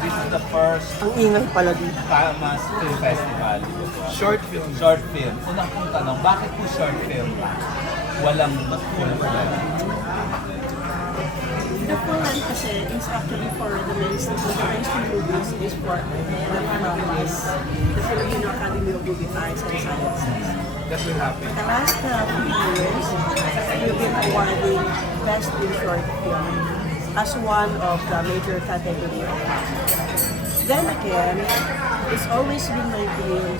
this is the first Ang ingay pala dito. Famas Film Festival. Short film. Short film. Unang kong tanong, bakit po short film? Walang full film. The full length kasi is actually for the mainstream. The mainstream movies is for the families, the Filipino Academy of Movie Arts and Sciences. That will happen. The last few years, we've been awarding Best in Short Film as one of the major category of awards. Then again, it's always been my dream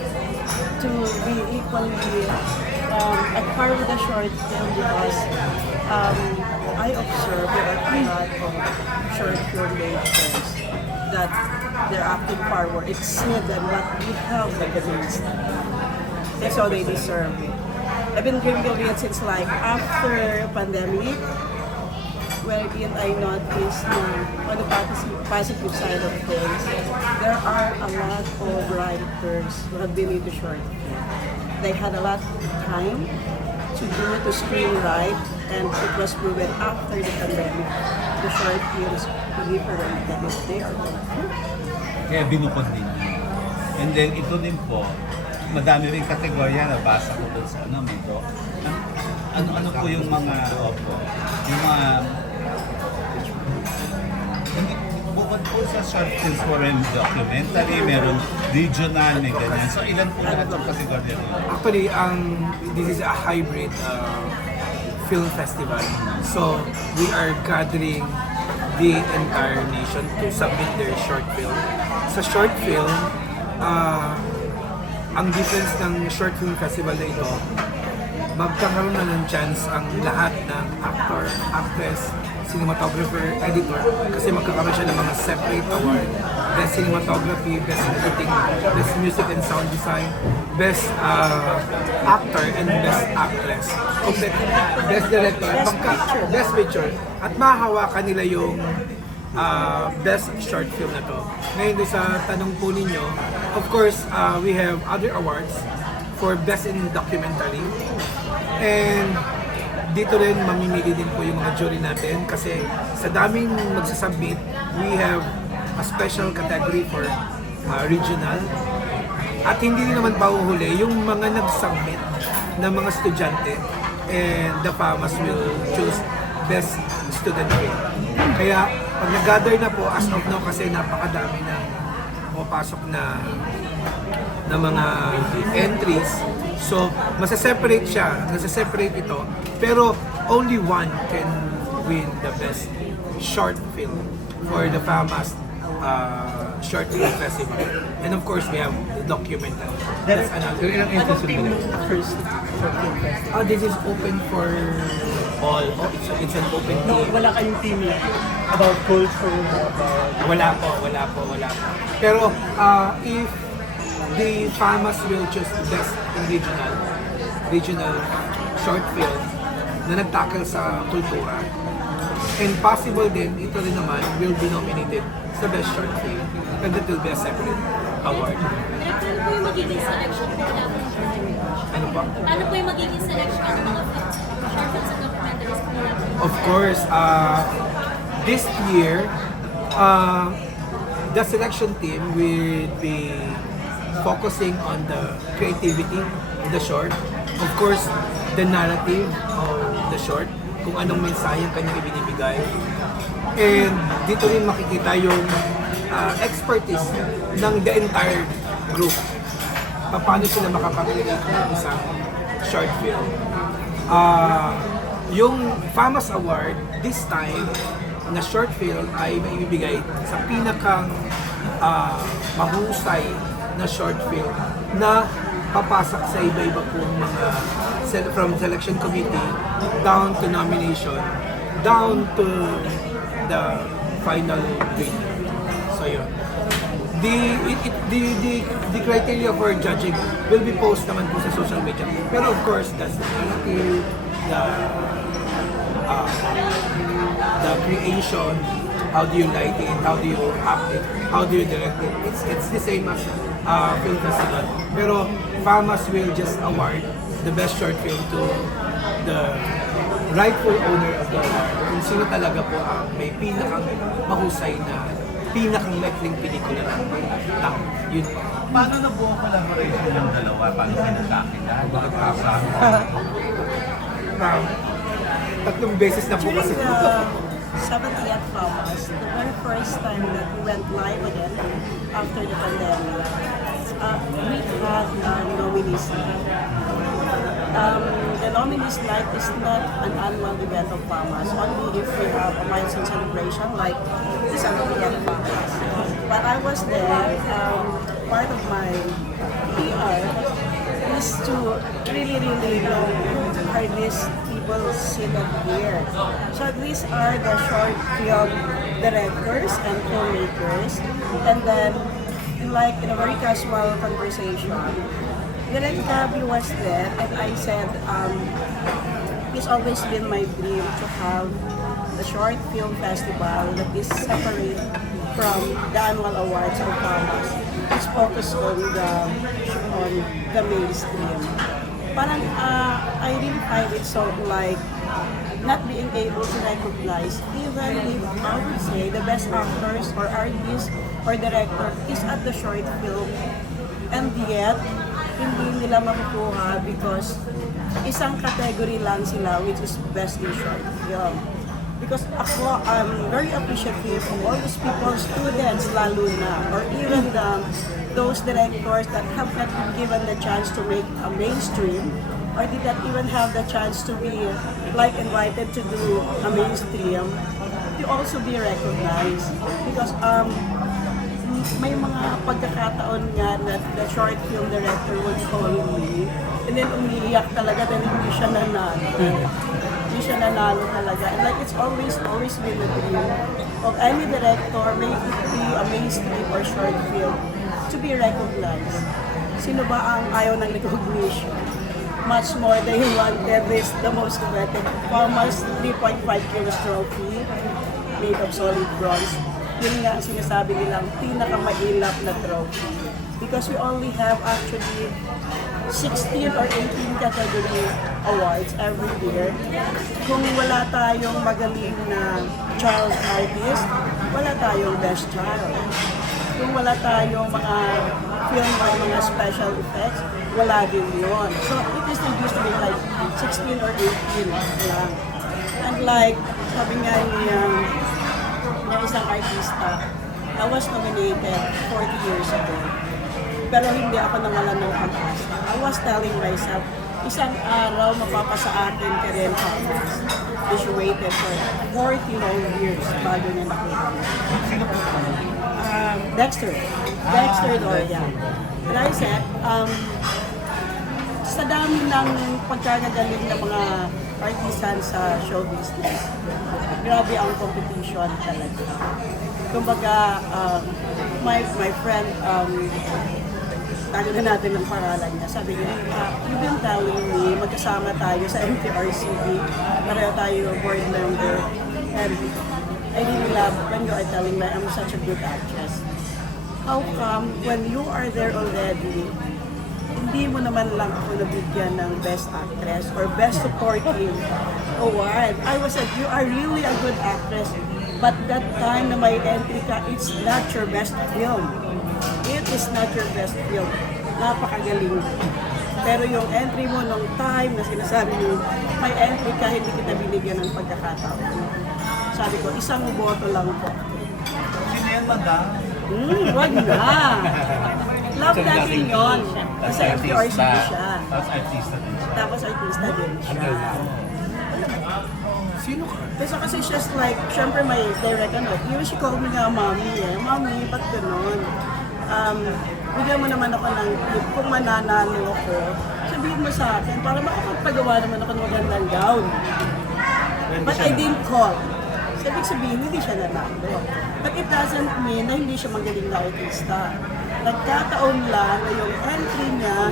to be equally at par with the short film because I observe there are a lot of short film makers that they're acting far more exceed than what we have like the mainstream. And so they deserve it. I've been dreaming of it since like after pandemic, wherein I noticed on the positive side of things, there are a lot of writers who have been into short film. They had a lot of time to screenwrite, and it was proven after the pandemic, the short films proliferate that is they are good. Kaya binukod din yun. And then ito din po, madami rin kategorya na basa ko doon sa ito. Ano po yung mga, yung mga, bukod po sa short films for documentary, meron regional, may ganyan. So ilan po lahat yung kategorya nila? Actually, this is a hybrid film festival. So, we are gathering the entire nation to submit their short film. Sa short film, ang difference ng short film festival na ito, magkakaroon na ng chance ang lahat ng actor, actress, cinematographer, editor, kasi magkakaroon siya ng mga separate award. Best cinematography, best editing, best music and sound design, best actor, and best actress. Best director, best picture. At mahahawakan nila yung best short film na to. Ngayon doon sa tanong po ninyo, of course, we have other awards for best in documentary. And dito rin mamimili din po yung mga jury natin kasi sa daming magsasubmit, we have a special category for regional. At hindi din naman pauhuli yung mga nag-submit na mga estudyante, and the FAMAS will choose best student grade. Kaya pag nag-gather na po as of now kasi napakadami na pumapasok na mga entries. So, masaseparate siya, nasa-separate ito, pero only one can win the best short film for the FAMAS Short Film Festival. And of course, we have the documentary. That's another. Ilang entries yung nila? First short film festival. This is open for all. It's an open team. Wala kayong team lang about culture, about... Wala po. Pero if the FAMAS will choose the best in regional short film na nag-tackle sa kultura, and possible din, ito rin naman will be nominated sa best short film, and that will be a separate award. Pero paano po yung magiging selection ng mga Ano pa? Paano po yung magiging selection ng mga films, short films and documentaries po nila? Of course, this year, the selection team will be focusing on the creativity of the short. Of course, the narrative of the short, kung anong mensahe ang kanyang ibinibigay. And dito rin makikita yung expertise ng the entire group. Paano sila makapag-create ng isang short film. Yung FAMAS Award, this time, na short film ay maibibigay sa pinakang mahusay na short film na papasok sa iba-iba pong mga from selection committee down to nomination, down to the final winner. So yun. The criteria for judging will be posted naman po sa social media. Pero of course, that's the creation, how do you light it, how do you act it, how do you direct it. It's the same as film festival. Pero FAMAS will just award the best short film to the rightful owner of the award. Kung sino talaga po ang may pinakang mahusay na pinakang maikling pelikula ng taon. Yun. Paano nabuo collaboration ng dalawa? Paano pinagkakilala? Bakit kasama? Tatlong beses na po During kasi. the 70th Famas, the very first time that we went live again after the pandemic, we had a nominees night. The nominees night is not an annual event of Famas, only if we have a milestone celebration like the 70th Famas. But I was there, part of my PR is to really know are these people seated here. So these are the short film directors and filmmakers. And then, like in a very casual conversation, Direk Gabby was there and I said, it's always been my dream to have a short film festival that is separate from the annual awards of Famas. It's focused on the mainstream. Parang I really find it so like not being able to recognize even if I would say the best actors or artists or director is at the short film and yet hindi nila makukuha because isang category lang sila which is best in short film. Because ako, I'm very appreciative of all these people, students lalo na, or even those directors that have not been given the chance to make a mainstream, or did not even have the chance to be like invited to do a mainstream, to also be recognized. Because may mga pagkakataon nga na the short film director would call me, and then umiiyak talaga dahil hindi siya nanalo. Hindi siya nanalo talaga. And like it's always been a dream of any director, may it be a mainstream or short film, to be recognized. Sino ba ang ayaw ng recognition? Much more they wanted this, the most coveted Famas 3.5 kilos trophy made of solid bronze. Yun nga ang sinasabi nilang pinakamailap na trophy. Because we only have actually 16 or 18 category awards every year. Kung wala tayong magaling na child artist, wala tayong best child. Kung wala tayong mga film or mga special effects, wala din yun. So it is used to be like 16 or 18 lang. And like, sabi nga ng isang artista, I was nominated 40 years ago. Pero hindi ako nawalan ng pag-asa. I was telling myself, isang araw mapapasa akin ka rin Famas. She waited for 40 long years bago niya nakuha. Dexter. Dexter Dorian. And I said, sa dami ng pagkagagaling ng mga artisan sa show business, grabe ang competition talaga. Kumbaga, my friend, tago na natin ang pangalan niya. Sabi niya, you've been telling me, magkasama tayo sa MTRCB, pareho tayo board member, and I really love when you are telling me I'm such a good actress. How come, when you are there already, hindi mo naman lang ako nabigyan ng Best Actress or Best Supporting Award? I was like, you are really a good actress, but that time na may entry ka, it's not your best film. It is not your best film. Napakagaling. Pero yung entry mo nung time na sinasabi mo, may entry ka, hindi kita binigyan ng pagkakataon. Sabi ko, isang boto lang po. Sino yan, madam? Wag na. Love natin yun. Kasi FTRC siya. Tapos artista din siya. Tapos artista din siya. Sino ka? Kasi she's like, syempre may direct ano. Even she called me nga mommy eh. Mommy, ba't ganun? Bigyan mo naman ako ng tip kung mananalo ako. Sabihin mo sa akin para makapagpagawa naman ako ng magandang gown. But I didn't call. Ibig sabihin, hindi siya nanalo. But it doesn't mean na hindi siya magaling na artista. Nagkataon lang na yung entry niya,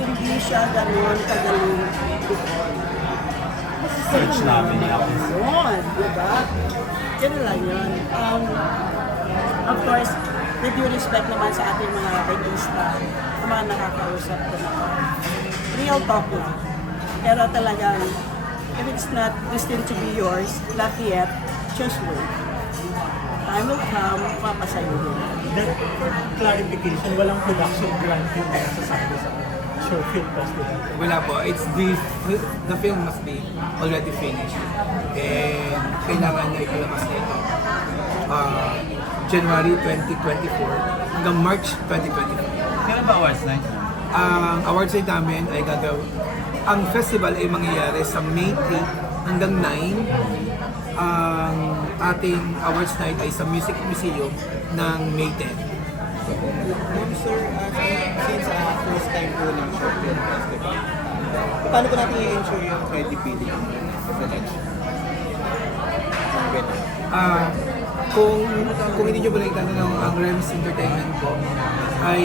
hindi siya ganun kagaling before. Search namin niya ako. Yun, diba? Ganun lang yun. Of course, with due respect naman sa ating mga artista, sa mga nakakausap ko naman. Real talk lang. Pero talagang, if it's not destined to be yours, not yet, just wait. time will come, papasayuhin. That clarification, walang production grant yung masasabi sa short film festival. Wala po. It's the film must be already finished. And kailangan na ipalabas na ito. January 2024 hanggang March 2024. Kailan ba awards night? Ang awards night namin ay ang festival ay mangyayari sa May 3 hanggang 9. Ang ating awards night ay sa Music Museum ng May 10. Sir, since first time po ng short film festival, paano po natin i-ensure yung credibility of election? Ang ganun. Kung hindi nyo ba nagtatanong, ang REMS Entertainment po ay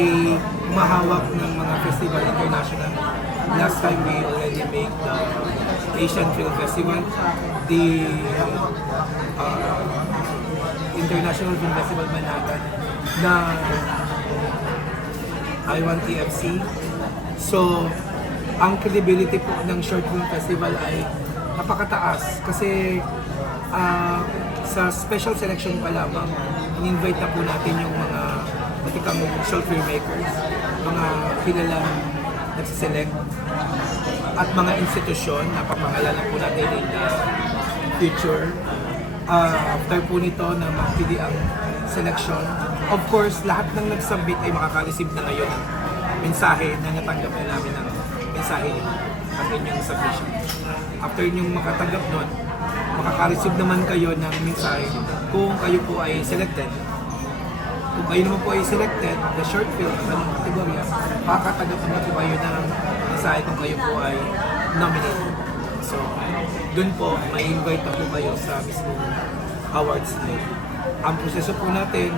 mahawak ng mga festival international. Last time we already made the Asian Film Festival, the International Film Festival Manhattan, na I1 TFC. So, ang credibility po ng Short Film Festival ay napakataas kasi sa special selection pa lamang, in-invite na po natin yung mga patikang short filmmakers, mga kilalang nagsiselect, at mga institusyon na papangalanan po natin in the future. After po nito na mapili ang selection, of course, lahat ng nag-submit ay makaka-receive na ngayon ng mensahe na natanggap na namin ng mensahe ang inyong submission. After inyong makatanggap nun, makaka-receive naman kayo ng mensahe kung kayo po ay selected. Kung kayo naman po ay selected, the short film sa kategorya, makakatanggap naman po kayo ng mensahe kung kayo po ay nominated. So, dun po, may invite na po kayo sa mismo awards night. Ang proseso po natin,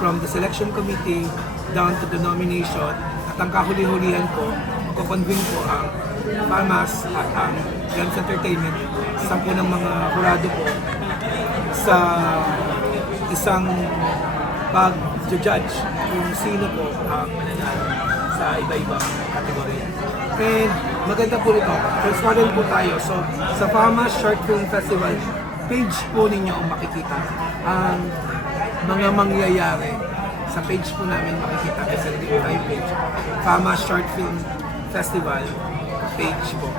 from the selection committee down to the nomination, at ang kahuli-hulihan po, magkakonvene po ang FAMAS at ang REMS Entertainment, isang po ng mga kurado po sa isang pag-judge kung sino po ang mananalo sa iba-ibang kategorya. And maganda po ito, transparent po tayo. So, sa FAMAS Short Film Festival, page po ninyo ang makikita ang mga mangyayari. Sa page po namin makikita kasi hindi po tayo page. FAMAS Short Film Festival page po.